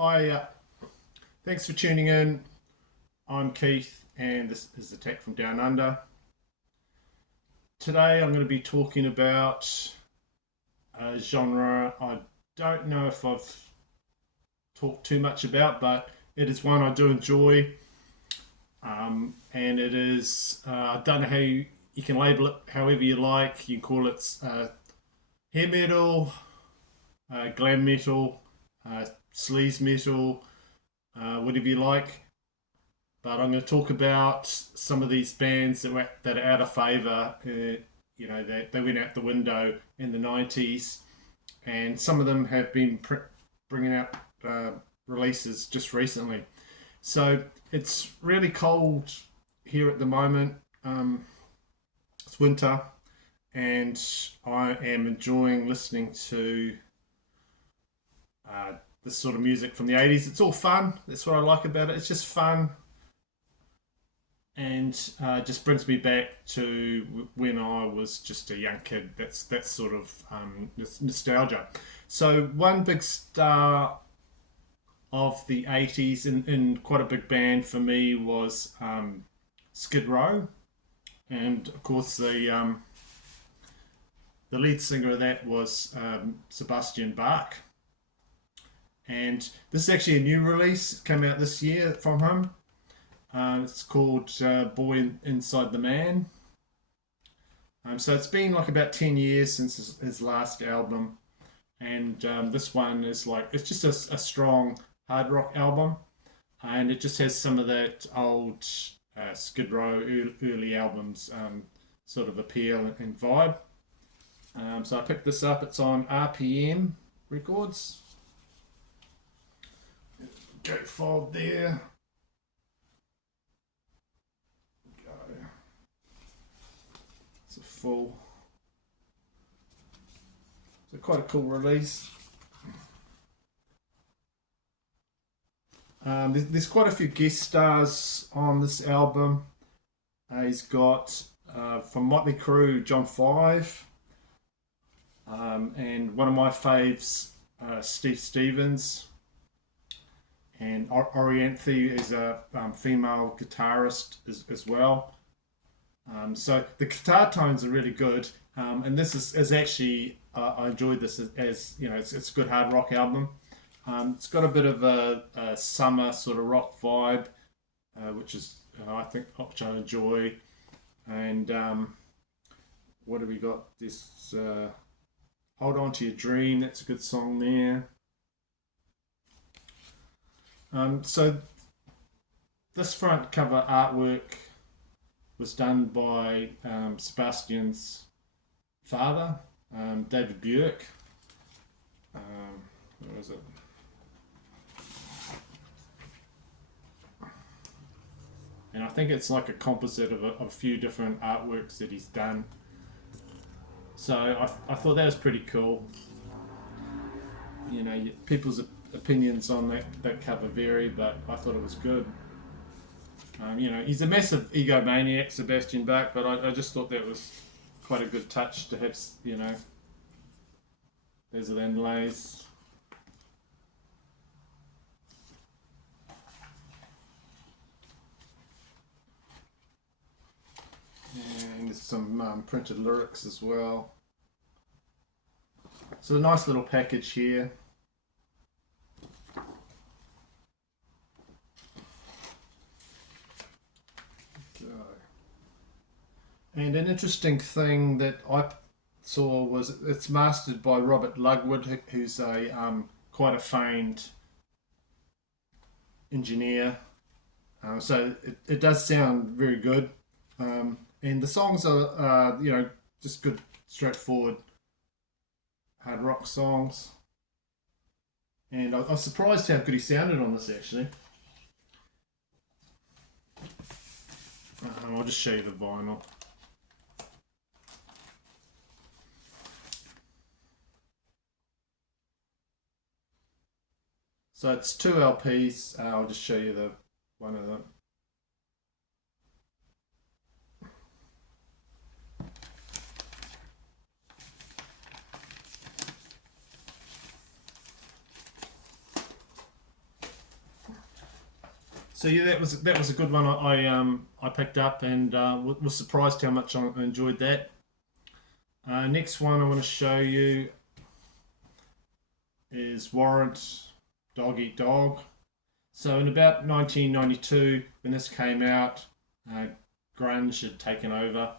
Hi, thanks for tuning in. I'm Keith, and this is the Tech from Down Under. Today, I'm going to be talking about a genre I don't know if I've talked too much about, but it is one I do enjoy. And it is, I don't know how you can label it however you like. You can call it hair metal, glam metal, sleaze metal, whatever you like. But I'm going to talk about some of these bands that are out of favour. They went out the window in the 90s, and some of them have been bringing out uh, releases just recently. So it's really cold here at the moment. It's winter, and I am enjoying listening to this sort of music from the 80s. It's all fun. That's what I like about it. It's just fun and just brings me back to when I was just a young kid. That's sort of nostalgia. So one big star of the 80s in quite a big band for me was Skid Row, and of course the lead singer of that was Sebastian Bach. And this is actually a new release. It came out this year from him. It's called Boy Inside the Man. So it's been like about 10 years since his last album. And this one is like, it's just a strong hard rock album. And it just has some of that old Skid Row early albums sort of appeal and vibe. So I picked this up. It's on RPM Records. Gatefold there. It's a full. So quite a cool release. There's quite a few guest stars on this album. He's got from Motley Crue, John Five, and one of my faves, Steve Stevens, and Orianthi is a female guitarist as well. So the guitar tones are really good, and this is actually I enjoyed this as you know it's a good hard rock album. It's got a bit of a summer sort of rock vibe, which is I think which I enjoy. And what have we got? This Hold On to Your Dream. That's a good song there. So this front cover artwork was done by Sebastian's father, David Björk. Where is it? And I think it's like a composite of a few different artworks that he's done. So I thought that was pretty cool. You know, people's opinions on that cover vary, but I thought it was good. He's a massive egomaniac, Sebastian Bach, but I just thought that was quite a good touch to have, there's the inlays. And there's some printed lyrics as well. So a nice little package here. And an interesting thing that I saw was it's mastered by Robert Lugwood, who's a quite a famed engineer. So it does sound very good. And the songs are just good, straightforward hard rock songs. And I was surprised how good he sounded on this actually. I'll just show you the vinyl. So it's two LPs. I'll just show you the one of them. So yeah, that was a good one. I picked up and was surprised how much I enjoyed that. Next one I want to show you is Warrant, Dog Eat Dog. So in about 1992, when this came out, uh, grunge had taken over.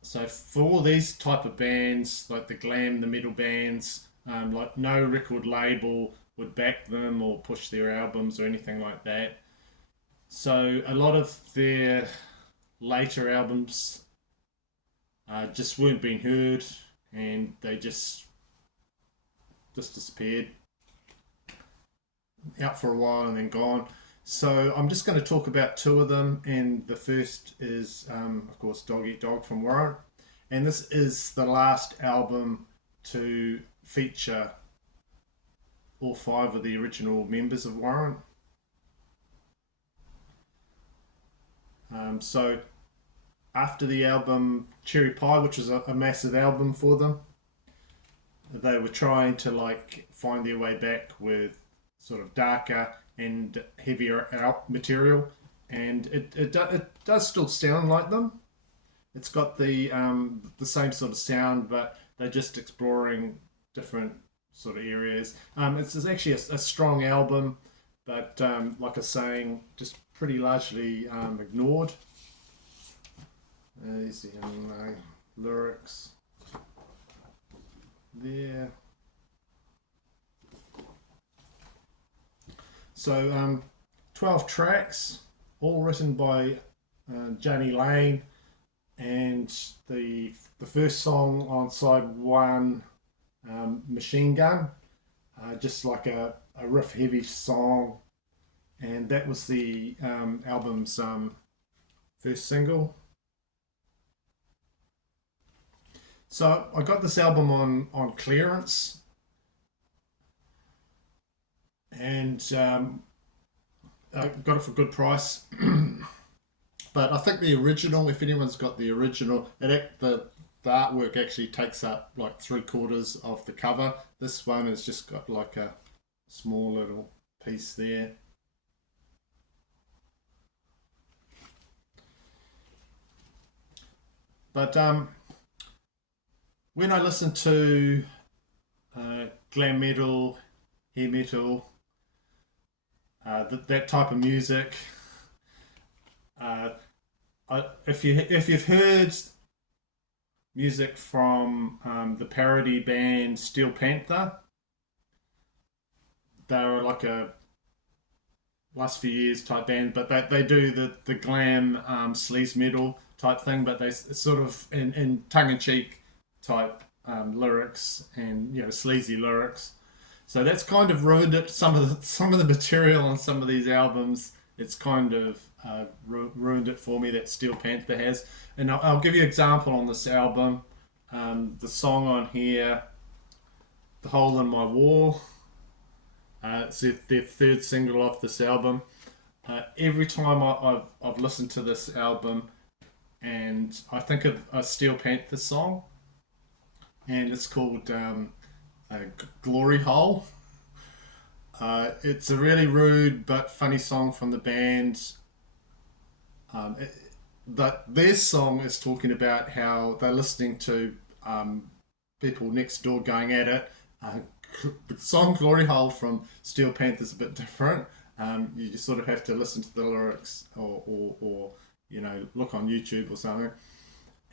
So for all these type of bands, like the glam, the metal bands, like no record label would back them or push their albums or anything like that. So a lot of their later albums just weren't being heard, and they just disappeared out for a while and then gone. So I'm just going to talk about two of them, and the first is, of course, Dog Eat Dog from Warrant, and this is the last album to feature all five of the original members of Warrant. So after the album Cherry Pie, which was a massive album for them, they were trying to like find their way back with sort of darker and heavier out material, and it does still sound like them. It's got the same sort of sound, but they're just exploring different sort of areas. It's actually a strong album, but like I was saying, just pretty largely ignored. These are lyrics there. So 12 tracks, all written by Johnny Lane, and the first song on side one, Machine Gun, just like a riff heavy song, and that was the album's first single. So I got this album on clearance, and I got it for a good price. But I think the original, if anyone's got the original, the artwork actually takes up like 3/4 of the cover. This one has just got like a small little piece there. But when I listen to glam metal, hair metal, that type of music, uh, if you've heard music from the parody band Steel Panther, they're like a last few years type band, but they do the glam sleaze metal type thing, but they sort of in tongue in cheek type lyrics and sleazy lyrics. So that's kind of ruined it. Some of the material on some of these albums, it's kind of ruined it for me. That Steel Panther has, and I'll give you an example on this album. The song on here, "The Hole in My Wall." It's their third single off this album. Every time I've listened to this album, and I think of a Steel Panther song, and it's called "Glory Hole." It's a really rude but funny song from the band. That their song is talking about how they're listening to people next door going at it. The song "Glory Hole" from Steel Panther is a bit different. You just sort of have to listen to the lyrics, or look on YouTube or something,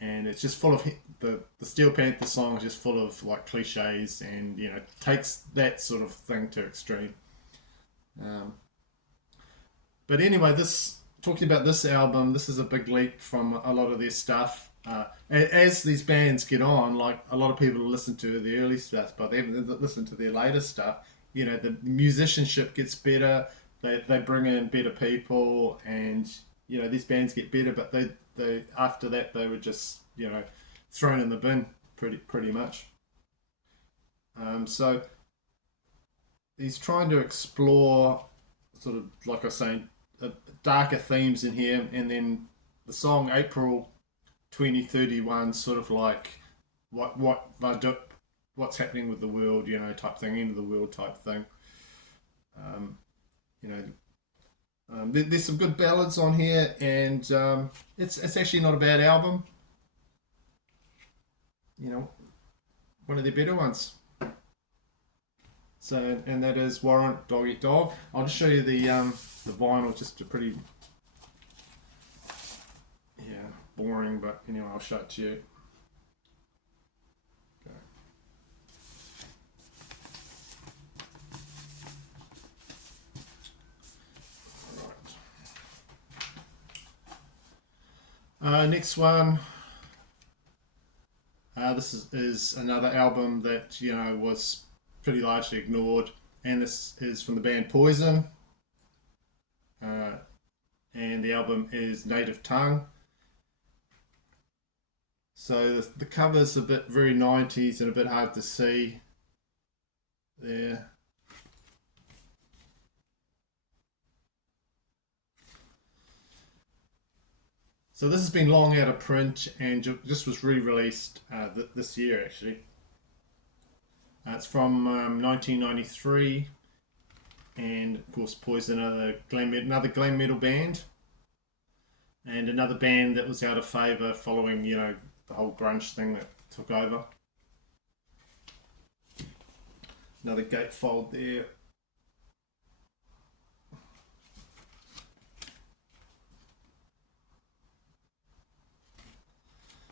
and it's just full of the Steel Panther song is just full of like cliches, and takes that sort of thing to extreme. Um, but anyway, this talking about this album, this is a big leap from a lot of their stuff. As these bands get on, like a lot of people listen to the early stuff, but they haven't listened to their later stuff. The musicianship gets better. They bring in better people, and these bands get better. But they after that they were just thrown in the bin pretty much. So he's trying to explore sort of like I was saying, darker themes in here, and then the song April 2031 sort of like what's happening with the world, type thing, end of the world type thing. Um, you know, There's some good ballads on here, and it's actually not a bad album. You know, one of their better ones. So, and that is Warrant Dog Eat Dog. I'll just show you the vinyl, just a pretty, yeah, boring, but anyway, I'll show it to you. Okay. Right. Next one. This is another album that was pretty largely ignored, and this is from the band Poison, uh, and the album is Native Tongue. So the cover's a bit very 90s and a bit hard to see there. So this has been long out of print and just was re-released this year actually. It's from 1993, and of course Poison are another glam metal band, and another band that was out of favour following the whole grunge thing that took over. Another gatefold there.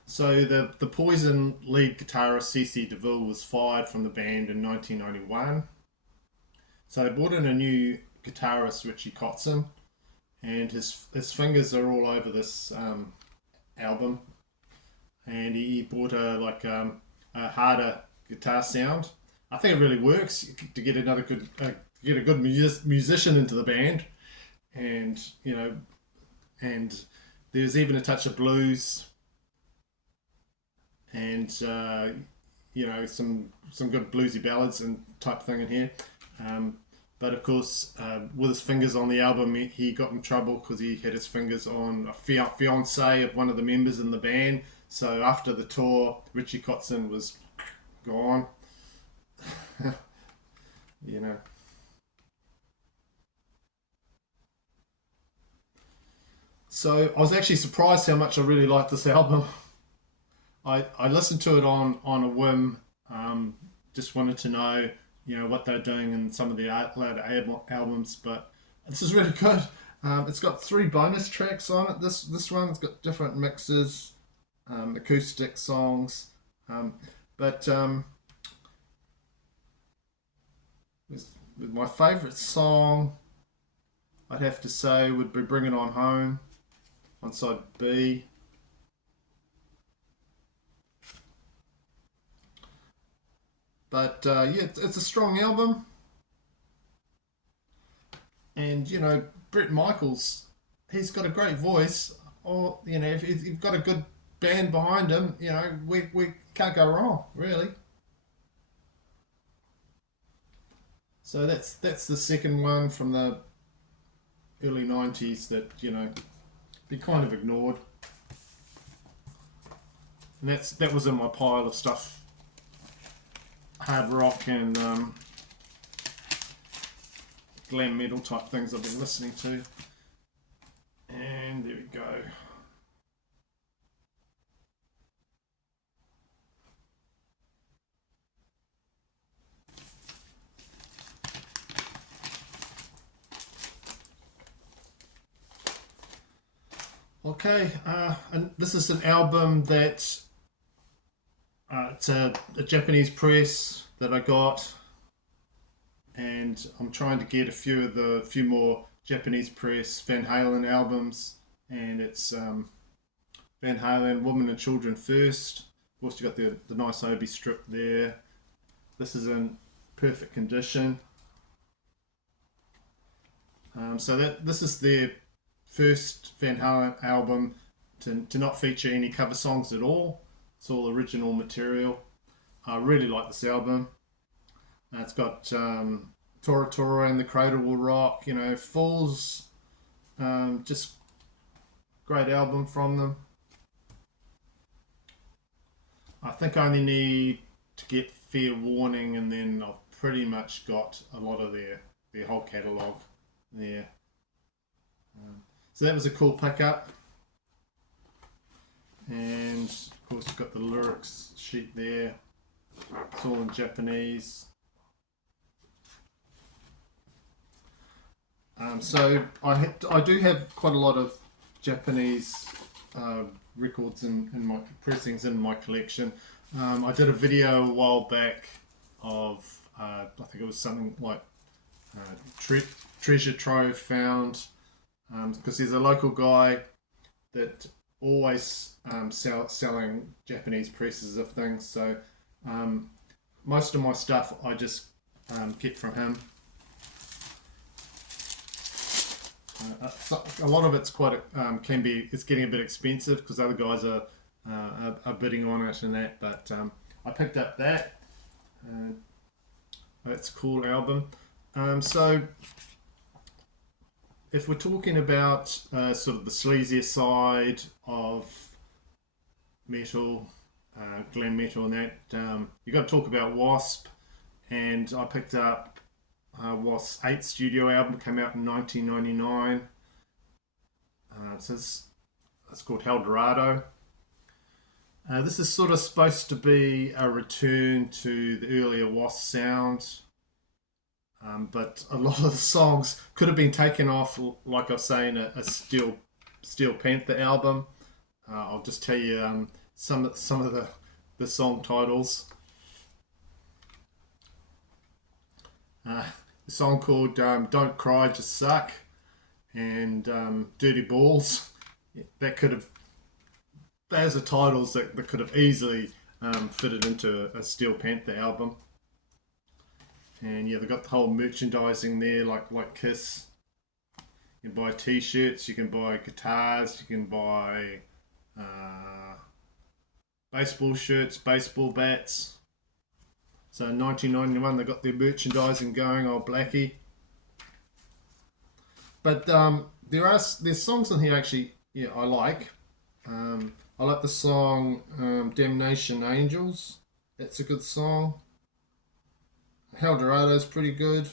So the Poison lead guitarist C.C. DeVille was fired from the band in 1991. So they brought in a new guitarist, Richie Kotzen, and his fingers are all over this album. And he brought a harder guitar sound. I think it really works to get another good get a good musician into the band, and and there's even a touch of blues, and some good bluesy ballads and type thing in here. But of course, with his fingers on the album, he got in trouble because he had his fingers on a fiance of one of the members in the band. So after the tour, Richie Kotzen was gone. you know. So I was actually surprised how much I really liked this album. I listened to it on a whim. Just wanted to know, what they're doing in some of the later albums, but this is really good. It's got 3 bonus tracks on it. This one's got different mixes, acoustic songs, but with my favourite song, I'd have to say would be "Bring It On Home" on side B. But yeah, it's a strong album, and Brett Michaels, he's got a great voice. Or if you've got a good band behind him, we can't go wrong, really. So that's the second one from the early '90s that be kind of ignored, and that was in my pile of stuff, hard rock and glam metal type things I've been listening to. And there we go. Okay, and this is an album that it's a Japanese press that I got, and I'm trying to get a few more Japanese press Van Halen albums, and it's Van Halen, Women and Children First. Of course, you got the nice Obi strip there. This is in perfect condition. So this is their first Van Halen album to not feature any cover songs at all. It's all original material. I really like this album. It's got Tora Tora and the Cradle Will Rock, Falls, just great album from them. I think I only need to get Fair Warning, and then I've pretty much got a lot of their whole catalogue there. So that was a cool pickup. And of course you've got the lyrics sheet there. It's all in Japanese. So I do have quite a lot of Japanese records in my pressings in my collection. I did a video a while back of I think it was something like treasure trove found, because there's a local guy that always selling Japanese presses of things. So most of my stuff I just get from him. A lot of it's quite it's getting a bit expensive because other guys are bidding on it and that. But I picked up that. That's a cool album. So if we're talking about sort of the sleazier side of metal, glam metal and that, you got to talk about WASP. And I picked up WASP's 8th studio album, came out in 1999. So it's called Eldorado. This is sort of supposed to be a return to the earlier WASP sound. But a lot of the songs could have been taken off, like I was saying, a Steel Panther album. I'll just tell you some of the song titles. The song called "Don't Cry, Just Suck" and "Dirty Balls." Those are titles that could have easily fitted into a Steel Panther album. And yeah, they've got the whole merchandising there, like Kiss. You can buy T-shirts, you can buy guitars, you can buy baseball shirts, baseball bats. So in 1991, they got their merchandising going, old Blackie. But there's songs in here actually, yeah, I like. I like the song "Damnation Angels." That's a good song. Eldorado's pretty good.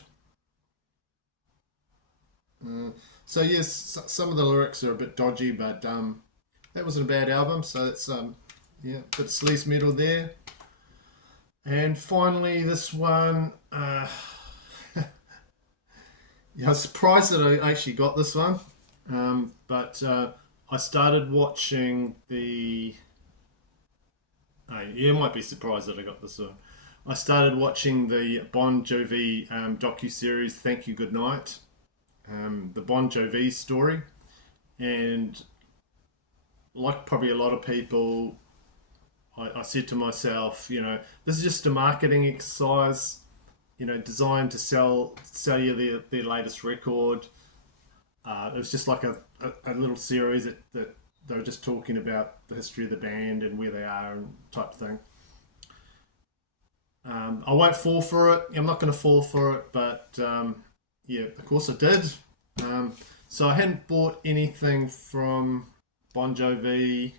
So yes, some of the lyrics are a bit dodgy, but that wasn't a bad album. So it's yeah, a bit of sleaze metal there. And finally, this one. Yeah, I was surprised that I actually got this one, but I started watching the. You might be surprised that I got this one. I started watching the Bon Jovi docu-series "Thank You Goodnight," the Bon Jovi story, and like probably a lot of people, I said to myself, this is just a marketing exercise, designed to sell you their latest record. It was just like a little series that they were just talking about the history of the band and where they are and type of thing. I won't fall for it. I'm not going to fall for it, but yeah, of course I did. So I hadn't bought anything from Bon Jovi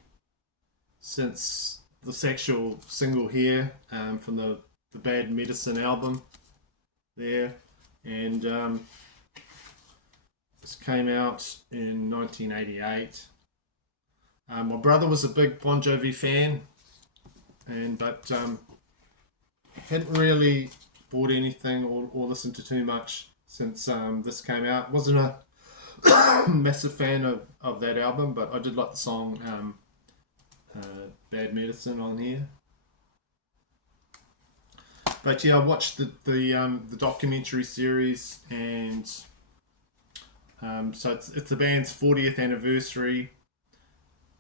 since the actual single here from the Bad Medicine album there, and this came out in 1988. My brother was a big Bon Jovi fan, but hadn't really bought anything or listened to too much since this came out. Wasn't a massive fan of that album, but I did like the song Bad Medicine on here. But yeah, I watched the documentary series, and so it's the band's 40th anniversary,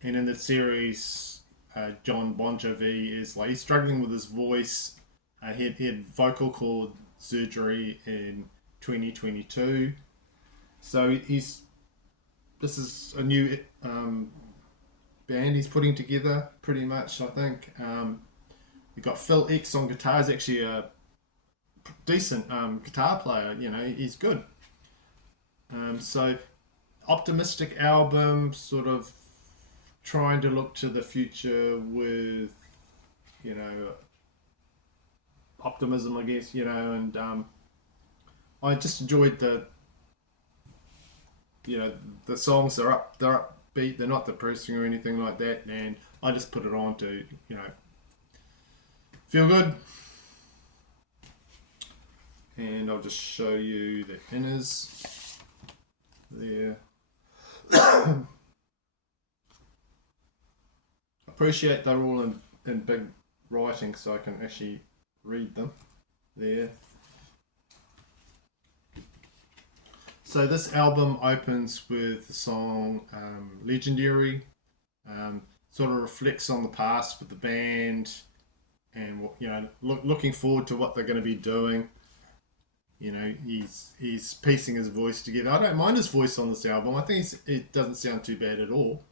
and in the series, John Bon Jovi is he's struggling with his voice. He had vocal cord surgery in 2022, so this is a new band he's putting together, pretty much. I think you've got Phil X on guitar. He's actually a decent guitar player. He's good. So optimistic album, sort of trying to look to the future with optimism, I guess, and I just enjoyed you know, the songs are upbeat, they're not depressing or anything like that, and I just put it on to, you know, feel good. And I'll just show you the inners there. Appreciate they're all in big writing so I can actually read them there. So this album opens with the song Legendary. Sort of reflects on the past with the band, and you know, looking forward to what they're going to be doing. You know, he's piecing his voice together. I don't mind his voice on this album. I think it doesn't sound too bad at all.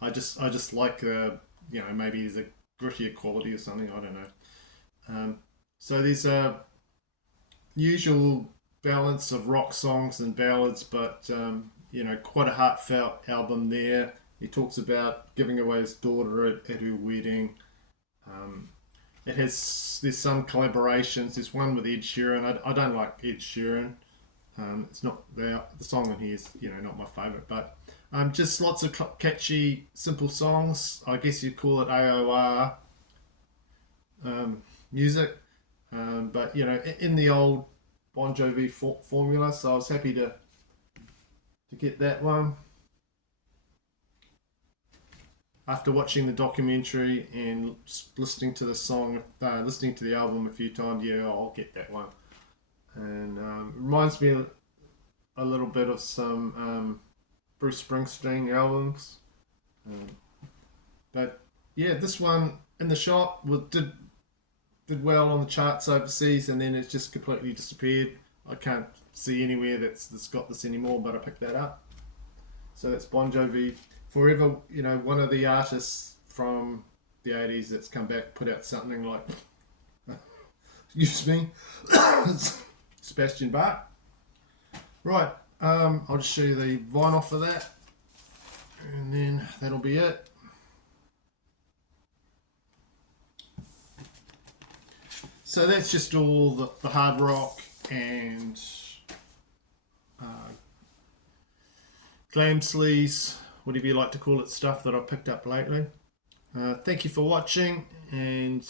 I just like you know, maybe there's a grittier quality or something. I don't know. So there's a usual balance of rock songs and ballads, but you know, quite a heartfelt album there. He talks about giving away his daughter at her wedding. Um, there's some collaborations. There's one with Ed Sheeran. I don't like Ed Sheeran. It's not the song on here is, you know, not my favorite, but just lots of catchy, simple songs. I guess you'd call it AOR music, but you know, in the old Bon Jovi formula. So I was happy to get that one. After watching the documentary and listening to the song, listening to the album a few times, yeah, I'll get that one. And reminds me a little bit of some Bruce Springsteen albums. Um, but yeah, this one in the shop did well on the charts overseas, and then it's just completely disappeared. I can't see anywhere that's got this anymore, but I picked that up. So that's Bon Jovi. Forever, you know, one of the artists from the 80s that's come back, put out something like, excuse me, Sebastian Bach. Right, I'll just show you the vinyl for that, and then that'll be it. So that's just all the hard rock and glam sleaze, whatever you like to call it, stuff that I've picked up lately. Thank you for watching, and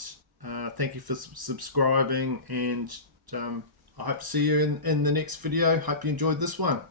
thank you for subscribing, and I hope to see you in the next video. Hope you enjoyed this one.